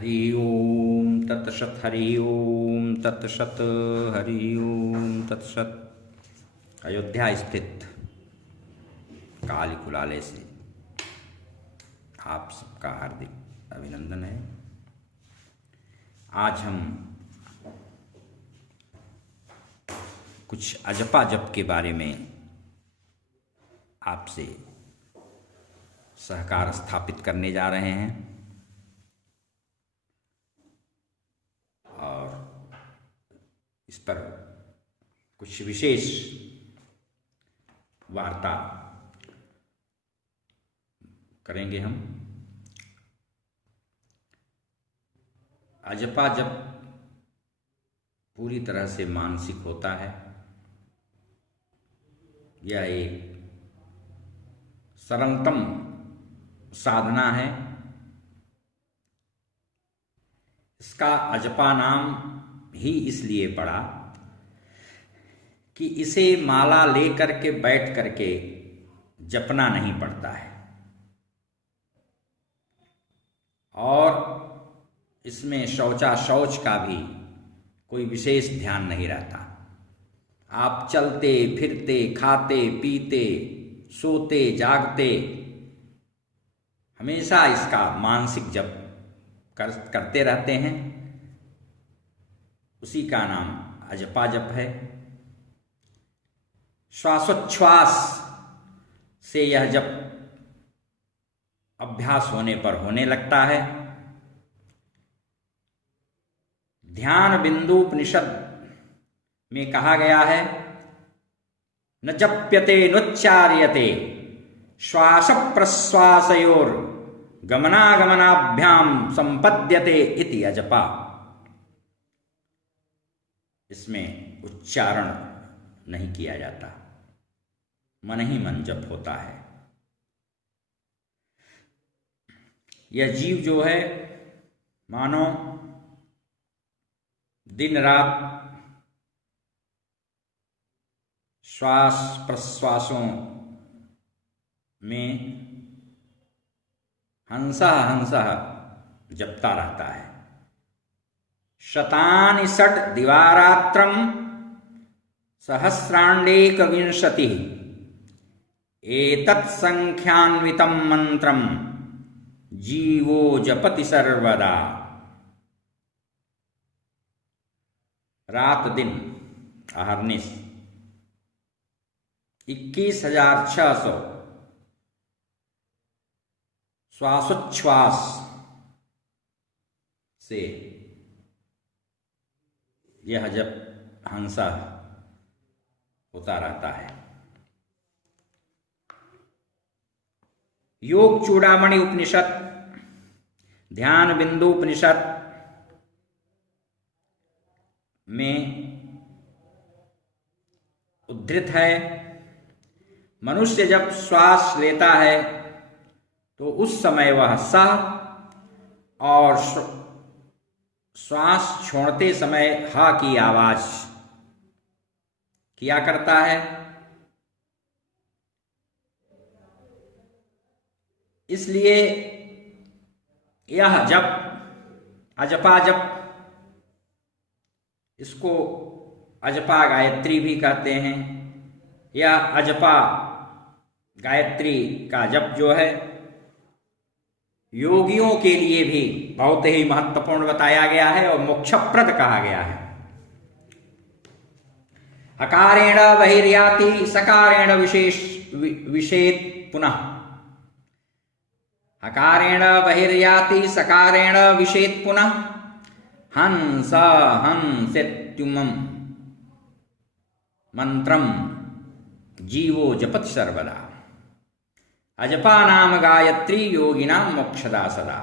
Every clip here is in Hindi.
हरि ओम तत्सत हरि ओम तत्सत हरि ओम तत्सत। अयोध्या स्थित काली कुलाले से आप सबका हार्दिक अभिनंदन है। आज हम कुछ अजपा जप के बारे में आपसे सहकार स्थापित करने जा रहे हैं और इस पर कुछ विशेष वार्ता करेंगे हम। अजपा जप पूरी तरह से मानसिक होता है। यह एक सरलतम साधना है। इसका अजपा नाम ही इसलिए पड़ा कि इसे माला लेकर के बैठ करके जपना नहीं पड़ता है और इसमें शौच का भी कोई विशेष ध्यान नहीं रहता। आप चलते फिरते खाते पीते सोते जागते हमेशा इसका मानसिक जप करते रहते हैं। उसी का नाम अजपा जप है। श्वासोच्छ्वास से यह जप अभ्यास होने पर होने लगता है। ध्यान बिंदु उपनिषद में कहा गया है, न जप्यते नुच्चार्यते श्वास प्रश्वासयोर गमनागमनाभ्याम संपद्यते इति अजपा। इसमें उच्चारण नहीं किया जाता, मन ही मन जप होता है। यह जीव जो है मानो दिन रात श्वास प्रश्वासों में हंसः जपता रहता है। शतानि षट् दिवारात्रं सहस्राण्डेकविंशतिः एतत् संख्यान्वितं मंत्रं जीवो जपति सर्वदा। रात दिन अहर्निश 21,600 श्वासोच्छ्वास से यह जब हंसा होता रहता है। योग चूड़ामणि उपनिषद, ध्यान बिंदु उपनिषद में उद्धृत है, मनुष्य जब श्वास लेता है तो उस समय वह सह और श्वास छोड़ते समय हा की आवाज किया करता है। इसलिए यह जप अजपा जप, इसको अजपा गायत्री भी कहते हैं। यह अजपा गायत्री का जप जो है योगियों के लिए भी बहुत ही महत्वपूर्ण बताया गया है और मोक्षप्रद कहा गया है। हकारेण बहिर्याति सकारेण विषेद पुनः। हकारेण बहिर्याति सकारेण विषेद पुनः हंस हंसेत्युमं मंत्रम जीवो जपति सर्वदा। अजपा नाम गायत्री योगिनाम मोक्षदा सदा।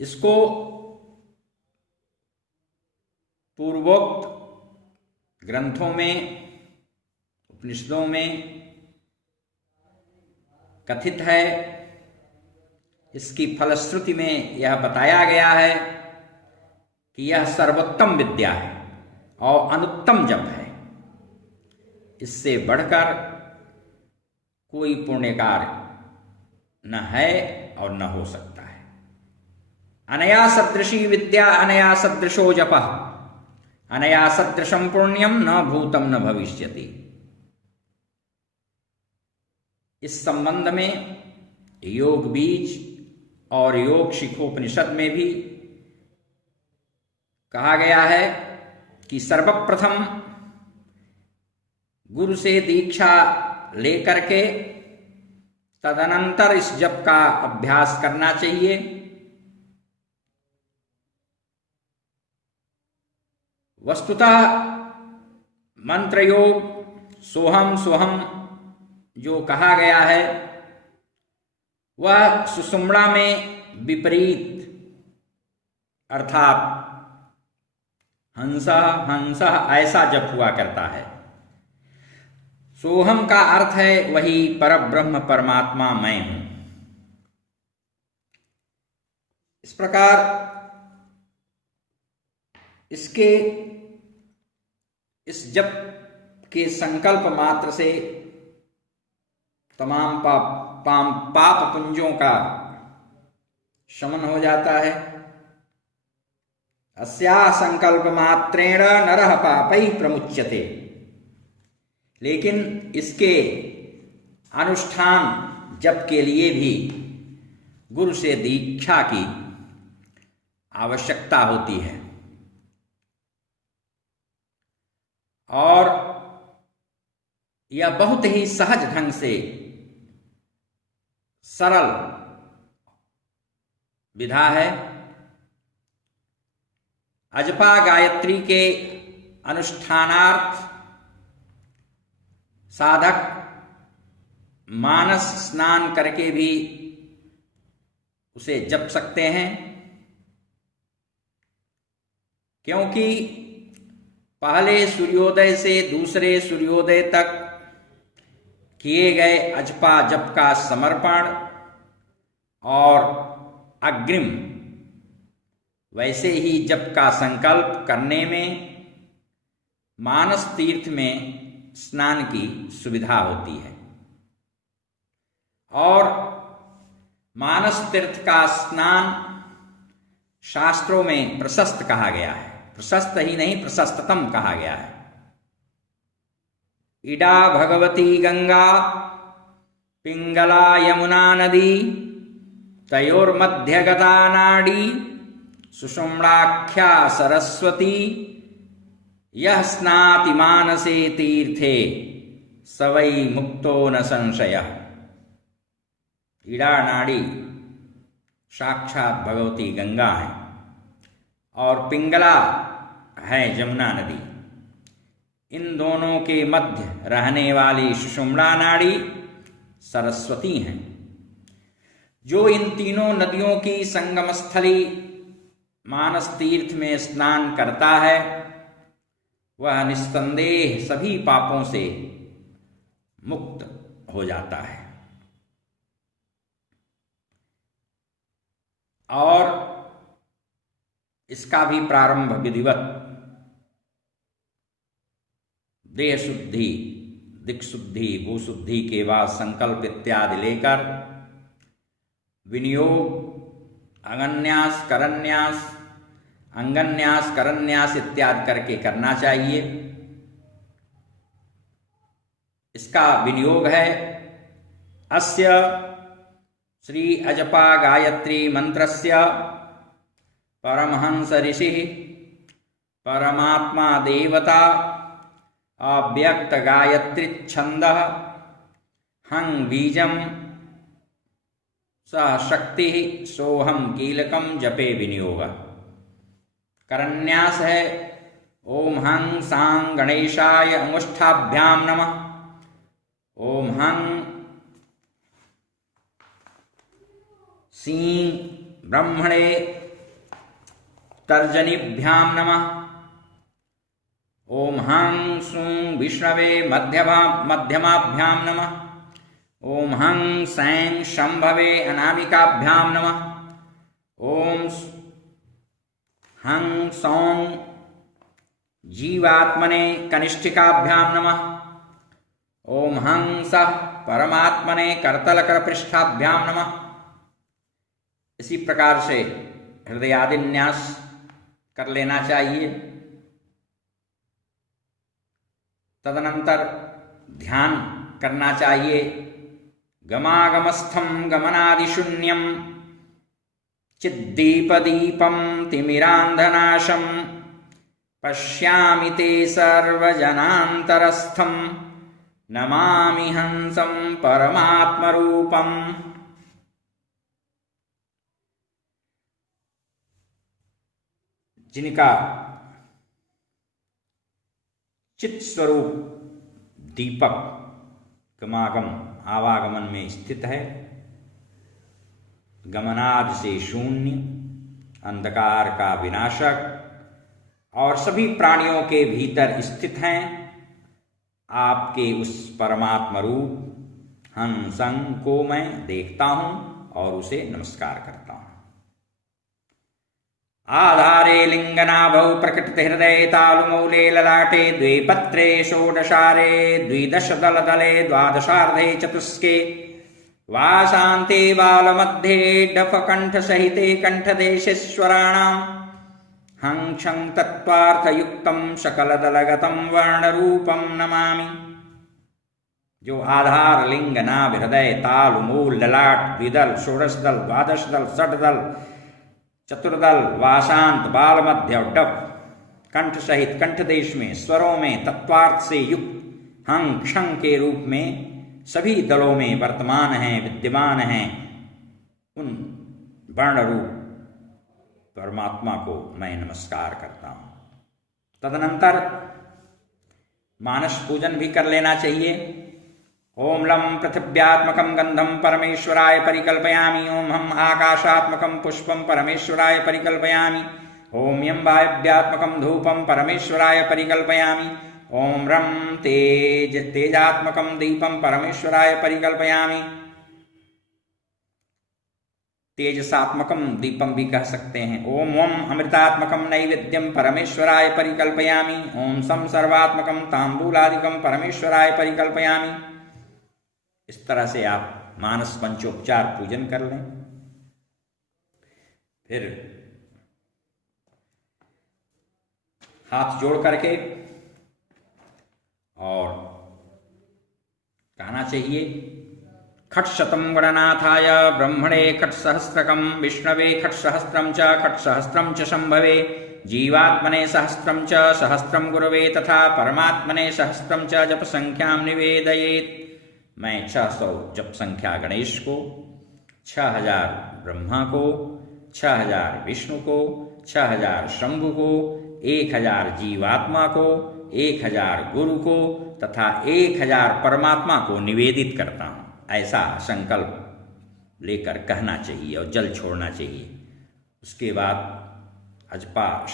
इसको पूर्वोक्त ग्रंथों में उपनिषदों में कथित है। इसकी फलश्रुति में यह बताया गया है कि यह सर्वोत्तम विद्या है और अनुत्तम जप है। इससे बढ़कर कोई पुण्य कार्य न है और न हो सकता है। अनया सदृशी विद्या अनया सदृशो जपः अनया सदृशं पुण्यम न भूतम न भविष्यति। इस संबंध में योग बीज और योग शिखोपनिषद में भी कहा गया है कि सर्वप्रथम गुरु से दीक्षा लेकर के तदनंतर इस जप का अभ्यास करना चाहिए। वस्तुतः मंत्र योग सोहम सोहम जो कहा गया है वह सुषुम्ना में विपरीत अर्थात हंस हंस ऐसा जप हुआ करता है। सोहम का अर्थ है वही परब्रह्म परमात्मा मैं हूं। इस प्रकार इस जप के संकल्प मात्र से तमाम पाप पुंजों का शमन हो जाता है। अस्या संकल्प मात्रेण नरः पापैः प्रमुच्यते। लेकिन इसके अनुष्ठान जप के लिए भी गुरु से दीक्षा की आवश्यकता होती है और यह बहुत ही सहज ढंग से सरल विधा है। अजपा गायत्री के अनुष्ठानार्थ साधक मानस स्नान करके भी उसे जप सकते हैं, क्योंकि पहले सूर्योदय से दूसरे सूर्योदय तक किए गए अजपा जप का समर्पण और अग्रिम वैसे ही जप का संकल्प करने में मानस तीर्थ में स्नान की सुविधा होती है और मानस तीर्थ का स्नान शास्त्रों में प्रशस्त कहा गया है। प्रशस्त ही नहीं प्रशस्ततम कहा गया है। इडा भगवती गंगा पिंगला यमुना नदी तयोर्मध्यगता नाड़ी सुषुम्नाख्या सरस्वती यह स्नाति मानसे तीर्थे स वै मुक्तो न संशयः। इड़ा नाड़ी साक्षात भगवती गंगा है और पिंगला है यमुना नदी। इन दोनों के मध्य रहने वाली सुषुम्ना नाड़ी सरस्वती हैं। जो इन तीनों नदियों की संगम स्थली मानस तीर्थ में स्नान करता है वह निस्संदेह सभी पापों से मुक्त हो जाता है। और इसका भी प्रारंभ विधिवत देह शुद्धि, दिक् शुद्धि, भू शुद्धि के बाद संकल्प इत्यादि लेकर विनियोग, अंगन्यास, करन्यास इत्यादि करके करना चाहिए। इसका विनियोग है अस्य श्री अजपा गायत्री मंत्रस्य परमहंस ऋषि परमात्मा देवता अव्यक्त गायत्री छंदः हं बीजम स शक्ति सोहम कीलकम जपे विनियोग। करन्यास है ओम हं सांग गणेशाय अंगुष्ठाभ्याम नमः। ओम हं सीं ब्रह्मणे तर्जनीभ्याम नमः। ओम हं सूं विष्णवे मध्यमाभ्याम नमः। ओम हं सैं शंभवे अनामिकाभ्याम नमः। ओम हं सौं जीवात्मने कनिष्ठिकाभ्याम नमः। ओम हं सः परमात्मने करतलकर पृष्ठाभ्याम नमः। इसी प्रकार से हृदयादिन्यास कर लेना चाहिए। तदनंतर ध्यान करना चाहिए। गमागमस्थम गमनादिशून्यम चिद्दीपदीपम तिमिरांधनाशम पश्यामि ते सर्वजनान्तरस्थम नमामि हंसं परमात्मरूपम्। जिनका चित स्वरूप दीपक गमागम आवागमन में स्थित है, गमनाद से शून्य, अंधकार का विनाशक और सभी प्राणियों के भीतर स्थित हैं, आपके उस परमात्मा रूप हंसं को मैं देखता हूं और उसे नमस्कार करता हूं। आधारे लिंगनाभौ प्रकटित हृदय तालुमूले ललाटे द्वे पत्रे षोडशारे द्विदशदलदले द्वादशार्धे चतुष्के वाशान्ते बालमध्ये डफकण्ठसहिते कण्ठदेशेश्वराणाम् हंसं तत्त्वार्थयुक्तं सकलदलगतं वर्णरूपं नमामि। जो आधार लिंग नाभ हृदय ताल मूल ललाट द्विदल षोडशदल द्वादशदल षटदल चतुर्दल वाशांत बाल मध्य और डफ कंठ सहित कंठदेश में स्वरों में तत्वार्थ से युक्त हं क्षं के रूप में सभी दलों में वर्तमान हैं, विद्यमान हैं, उन वर्ण रूप परमात्मा को मैं नमस्कार करता हूं। तदनंतर मानस पूजन भी कर लेना चाहिए। ओम लं पृथिव्यात्मकं गंधं परमेश्वराय परिकल्पयामि। ओम हम आकाशात्मकं पुष्पं परमेश्वराय परिकल्पयामि। ओम यं वायव्यात्मकं धूपं परमेश्वराय परिकल्पयामि। ओम रं तेजात्मकं दीपं परमेश्वराय परिकल्पयामि। तेजसात्मकं दीपम भी कह सकते हैं। ओम वम अमृतात्मकं नैवेद्यं परमेश्वराय परिकल्पयामि। ओम सं सर्वात्मकं तांबूलादिकं परमेश्वराय परिकल्पयामि। इस तरह से आप मानस पंचोपचार पूजन कर लें। फिर हाथ जोड़ करके और कहना चाहिए खट्शतं गणनाथाय ब्रह्मणे खट्सहस्रकं विष्णवे खट्सहस्रं च शंभवे जीवात्मने सहस्रं च सहस्रं गुरवे तथा परमात्मने सहस्रं च जप संख्यां निवेदयेत्। मैं 600 जप संख्या गणेश को, 6000 ब्रह्मा को, 6000 विष्णु को, 6000 शंभु को, 1000 जीवात्मा को, 1000 गुरु को तथा 1000 परमात्मा को निवेदित करता हूं। ऐसा संकल्प लेकर कहना चाहिए और जल छोड़ना चाहिए। उसके बाद अजपा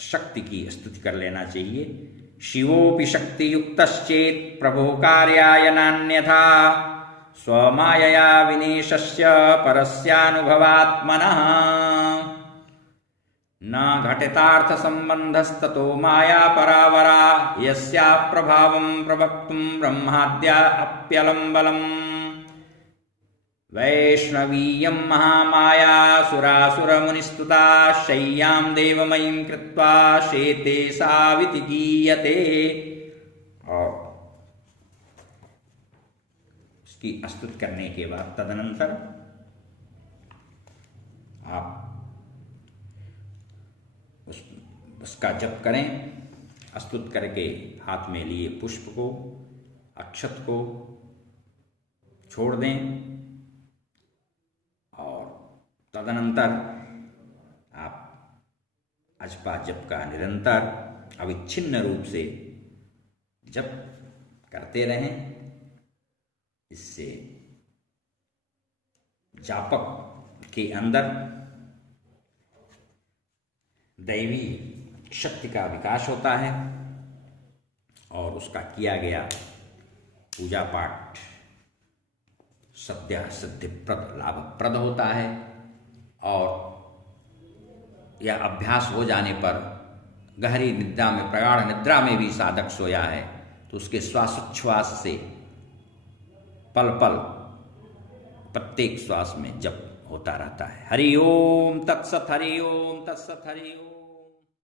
शक्ति की स्तुति कर लेना चाहिए। शिवोऽपि शक्तियुक्तश्चेत् प्रभो कार्याय नान्यथा स्वमायया विनेशस्य परस्यानुभवात्मनः न घटितार्थ संबंधस्ततो माया परावरा यस्या प्रभावं प्रवक्तुं ब्रह्माद्या अप्यलं बलम्। वैष्णवीयं महामाया सुरासुरमुनिस्तुता शय्यां देवमयीं कृत्वा शेते साविति गीयते। और उसकी स्तुति करने के बाद तदनंतर आप उसका जप करें। स्तुति करके हाथ में लिए पुष्प को, अक्षत को छोड़ दें और तदनंतर आप अजपा जप का निरंतर अविच्छिन्न रूप से जप करते रहें। इससे जापक के अंदर दैवी शक्ति का विकास होता है और उसका किया गया पूजा पाठ सद्य सिद्धिप्रद लाभप्रद होता है। और यह अभ्यास हो जाने पर गहरी निद्रा में, प्रगाढ़ निद्रा में भी साधक सोया है तो उसके श्वासोच्छ्वास से पल पल प्रत्येक श्वास में जप होता रहता है। हरि ओम तत्सत, हरि ओम तत्सत, हरि ओम।